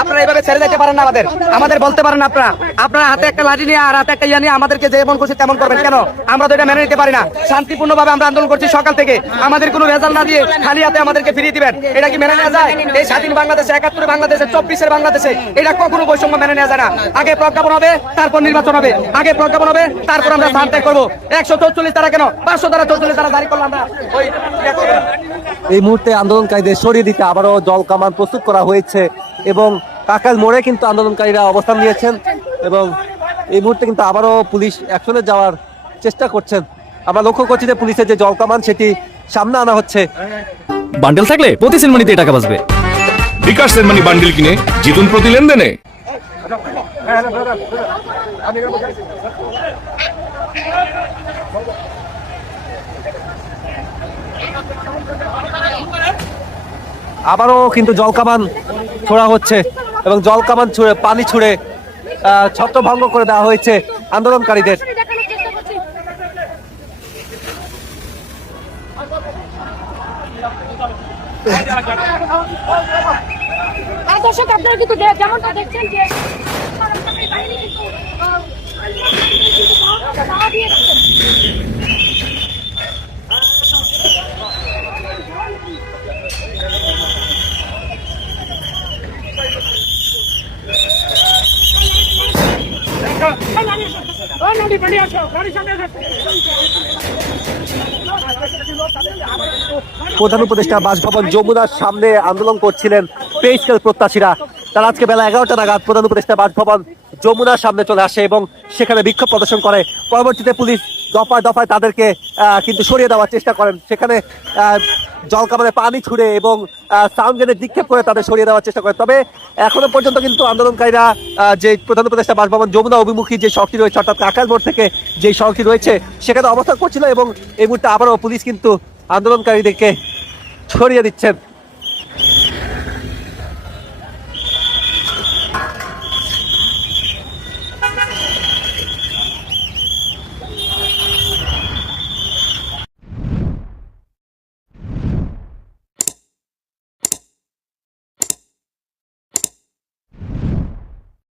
আপনারা এইভাবে ছেড়ে দিতে পারেন না, আমাদের বলতে পারেন আপনারা আপনারা হাতে একটা লাঠি নিয়ে আর হাতে একটা ইয়া নিয়ে আমাদেরকে যেমন খুশি তেমন করবেন কেন? আমরা তো এটা মেনে নিতে পারি না। শান্তিপূর্ণভাবে আমরা আন্দোলন করছি সকাল থেকে, আমাদের কোনো ভেজাল না দিয়ে খালি হাতে আমাদেরকে ফিরিয়ে দিবেন, এটা কি মেনে নেওয়া যায়? এই স্বাধীন বাংলাদেশে, 71 বাংলাদেশে, 24 বাংলাদেশে এটা কখনো বৈষম্য মেনে নেওয়া যায় না। আগে প্রজ্ঞাপন হবে, তারপর নির্বাচন হবে, আগে প্রজ্ঞাপন হবে, তারপর আমরা স্থান ত্যাগ করবো। 144 ধারা কেন 500 ধারা 44 ধারা জারি করলাম আমরা। এই মুহূর্তে আন্দোলনকারীদের সরিয়ে দিতে আবারও জল কামান প্রস্তুত করা হয়েছে এবং কাকাল মোড়ে কিন্তু আন্দোলনকারীরা অবস্থান নিয়েছেন এবং এই মুহূর্তে কিন্তু আবারও পুলিশ অ্যাকশনে যাওয়ার চেষ্টা করছেন। আমরা লক্ষ্য করছি যে পুলিশের যে জল কামান সেটি সামনে আনা হচ্ছে। বান্ডেল থাকলে প্রতি সেনমানিতে টাকা বাঁচবে। বিকাশ সেনমানি বান্ডেল কিনে জিতুন প্রতি লেনদেনে। আবারও কিন্তু জলকামান ছোড়া হচ্ছে এবং জলকামান ছুড়ে পানি ছুড়ে ছত্রভঙ্গ করে দেওয়া হয়েছে আন্দোলনকারীদের। দর্শক আপনারা কিন্তু যেমনটা দেখছেন যে প্রধান উপদেষ্টা বাসভবন যমুনার সামনে আন্দোলন করছিলেন পে স্কেল প্রত্যাশীরা। তারা আজকে বেলা 11টা নাগাদ প্রধান উপদেষ্টা বাসভবন যমুনার সামনে চলে আসে এবং সেখানে বিক্ষোভ প্রদর্শন করে। পরবর্তীতে পুলিশ দফায় দফায় তাদেরকে কিন্তু সরিয়ে দেওয়ার চেষ্টা করেন। সেখানে জলকামানে পানি ছুড়ে এবং সাউন্ড গ্রেনেড নিক্ষেপ করে তাদের সরিয়ে দেওয়ার চেষ্টা করে। তবে এখনো পর্যন্ত কিন্তু আন্দোলনকারীরা যে প্রধান উপদেষ্টা বাসভবন যমুনা অভিমুখী যে সড়কটি রয়েছে অর্থাৎ কাকাল মোড় থেকে যে সড়কটি রয়েছে সেখানে অবস্থান করছিল এবং এই মুহূর্তে আবারও পুলিশ কিন্তু আন্দোলনকারীদেরকে ছড়িয়ে দিচ্ছেন।